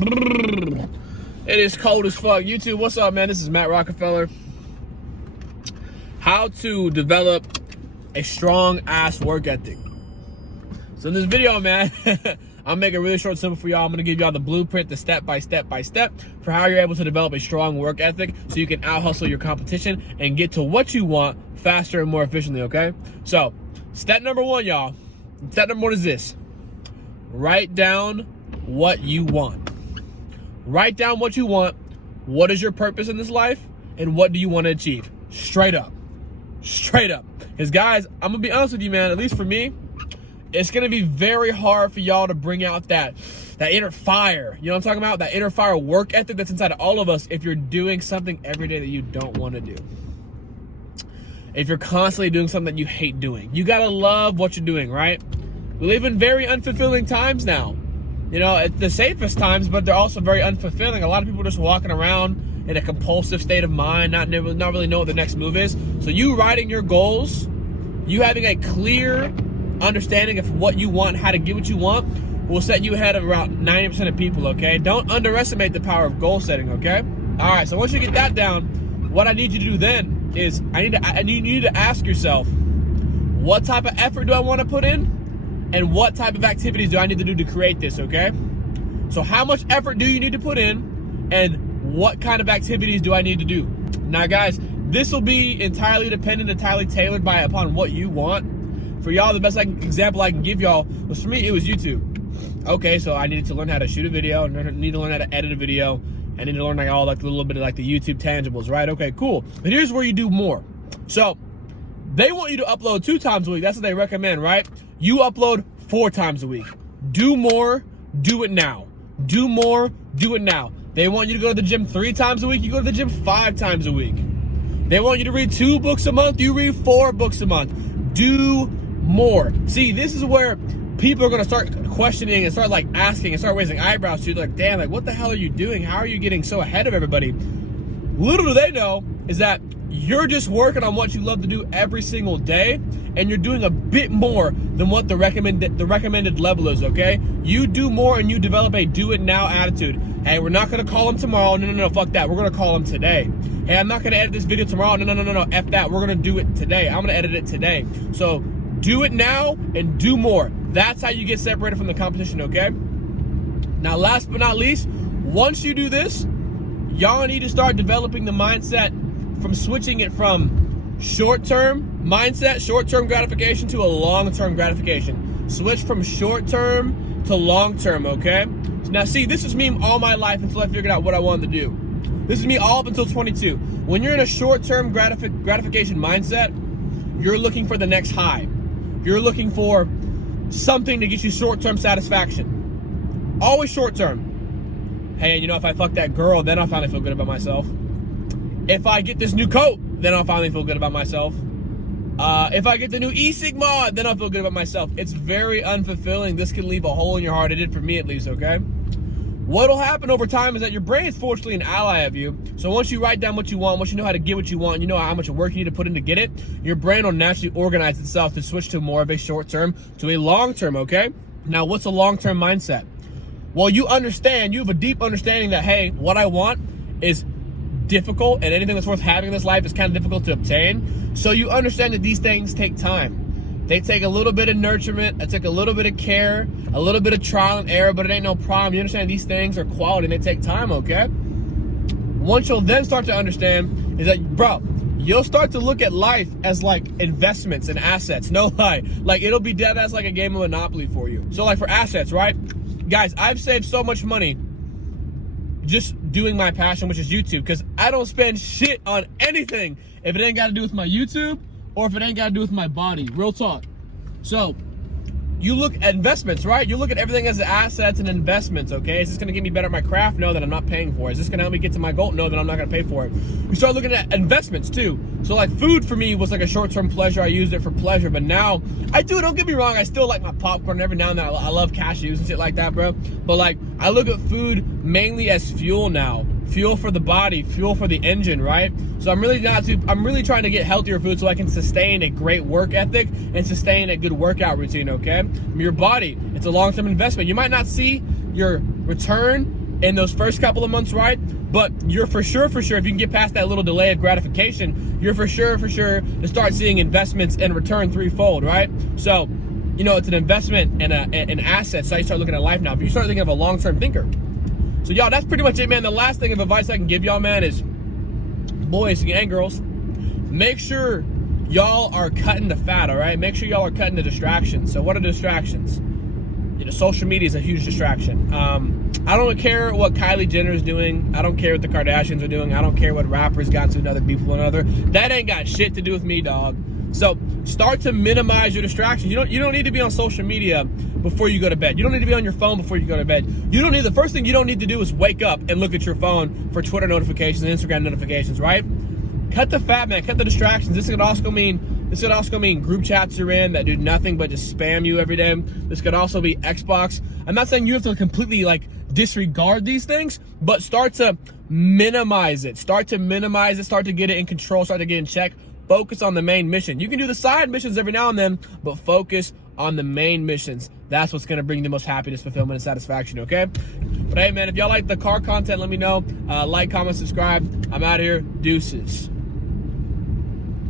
It is cold as fuck. YouTube, what's up, man? This is Matt Rockefeller. How to develop a strong ass work ethic. So in this video, man, I'm making it really short and simple for y'all. I'm gonna give y'all the blueprint, the step by step for how you're able to develop a strong work ethic so you can out hustle your competition and get to what you want faster and more efficiently, okay? So step number one, y'all. Step number one is this. Write down what you want. Write down what you want. What is your purpose in this life? And what do you want to achieve? Straight up. Straight up. Because guys, I'm gonna be honest with you, man, at least for me, it's gonna be very hard for y'all to bring out that inner fire. You know what I'm talking about? That inner fire work ethic that's inside of all of us if you're doing something every day that you don't want to do. If you're constantly doing something that you hate doing. You gotta love what you're doing, right? We live in very unfulfilling times now. You know, it's the safest times, but they're also very unfulfilling. A lot of people are just walking around in a compulsive state of mind, not really know what the next move is. So you writing your goals, you having a clear understanding of what you want, how to get what you want, will set you ahead of around 90% of people, okay? Don't underestimate the power of goal setting, okay? All right, so once you get that down, what I need you to do then is you need to ask yourself, what type of effort do I want to put in? And what type of activities do I need to do to create this, okay? So how much effort do you need to put in? And what kind of activities do I need to do? Now, guys, this will be entirely dependent, entirely tailored upon what you want. For y'all, the best example I can give y'all was, for me, it was YouTube. Okay, so I needed to learn how to shoot a video, I need to learn how to edit a video, I need to learn a little bit of the YouTube tangibles, right? Okay, cool. But here's where you do more. So they want you to upload 2 times a week. That's what they recommend, right? You upload 4 times a week. Do more, do it now. Do more, do it now. They want you to go to the gym 3 times a week. You go to the gym 5 times a week. They want you to read 2 books a month. You read 4 books a month. Do more. See, this is where people are going to start questioning and start asking and start raising eyebrows to you. Like, damn, what the hell are you doing? How are you getting so ahead of everybody? Little do they know is that you're just working on what you love to do every single day, and you're doing a bit more than what the recommended level is, okay? You do more and you develop a do it now attitude. Hey, we're not gonna call them tomorrow. No, fuck that. We're gonna call them today. Hey, I'm not gonna edit this video tomorrow. No, F that. We're gonna do it today. I'm gonna edit it today. So do it now and do more. That's how you get separated from the competition, okay? Now, last but not least, once you do this, y'all need to start developing the mindset from switching it from short-term mindset, short-term gratification, to a long-term gratification. Switch from short-term to long-term, okay? Now, see, this is me all my life until I figured out what I wanted to do. This is me all up until 22. When you're in a short-term gratification mindset, you're looking for the next high. You're looking for something to get you short-term satisfaction. Always short-term. Hey, if I fuck that girl, then I'll finally feel good about myself. If I get this new coat, then I'll finally feel good about myself. If I get the new e-Sigma, then I'll feel good about myself. It's very unfulfilling. This can leave a hole in your heart. It did for me, at least, okay? What'll happen over time is that your brain is fortunately an ally of you. So once you write down what you want, once you know how to get what you want, and you know how much work you need to put in to get it, your brain will naturally organize itself to switch to more of a short-term to a long-term, okay? Now, what's a long-term mindset? Well, you have a deep understanding that, hey, what I want is difficult, and anything that's worth having in this life is kind of difficult to obtain. So you understand that these things take time. They take a little bit of nurturement, it take a little bit of care, a little bit of trial and error, but it ain't no problem. You understand these things are quality and they take time, okay? Once you'll then start to understand is that, bro, you'll start to look at life as investments and assets. No lie. It'll be dead as a game of Monopoly for you. So for assets, right? Guys, I've saved so much money just doing my passion, which is YouTube, because I don't spend shit on anything if it ain't got to do with my YouTube or if it ain't got to do with my body. Real talk. So you look at investments, right? You look at everything as assets and investments, okay? Is this going to get me better at my craft? No, that I'm not paying for it. Is this going to help me get to my goal? No, that I'm not going to pay for it. You start looking at investments too. So food for me was a short-term pleasure. I used it for pleasure, but now don't get me wrong, I still like my popcorn. Every now and then I love cashews and shit like that, bro. But I look at food mainly as fuel now. Fuel for the body, fuel for the engine, right? So I'm really trying to get healthier food so I can sustain a great work ethic and sustain a good workout routine, okay? Your body, it's a long-term investment. You might not see your return in those first couple of months, right? But you're for sure, if you can get past that little delay of gratification, you're for sure to start seeing investments in return threefold, right? So, you know, it's an investment and an asset. So you start looking at life now. But you start thinking of a long-term thinker. So y'all, that's pretty much it, man. The last thing of advice I can give y'all, man, is boys and girls, make sure y'all are cutting the fat, all right? Make sure y'all are cutting the distractions. So what are the distractions? You know, social media is a huge distraction. I don't care what Kylie Jenner is doing. I don't care what the Kardashians are doing. I don't care what rappers got to another beef with another. That ain't got shit to do with me, dog. So start to minimize your distractions. You don't need to be on social media before you go to bed. You don't need to be on your phone before you go to bed. The first thing you don't need to do is wake up and look at your phone for Twitter notifications and Instagram notifications, right? Cut the fat, man. Cut the distractions. This could also mean group chats you're in that do nothing but just spam you every day. This could also be Xbox. I'm not saying you have to completely disregard these things, but start to minimize it. Start to get it in control, start to get in check. Focus on the main mission. You can do the side missions every now and then, but focus on the main missions. That's what's gonna bring the most happiness, fulfillment, and satisfaction, okay? But hey, man, if y'all like the car content, let me know. Like, comment, subscribe. I'm out of here. Deuces.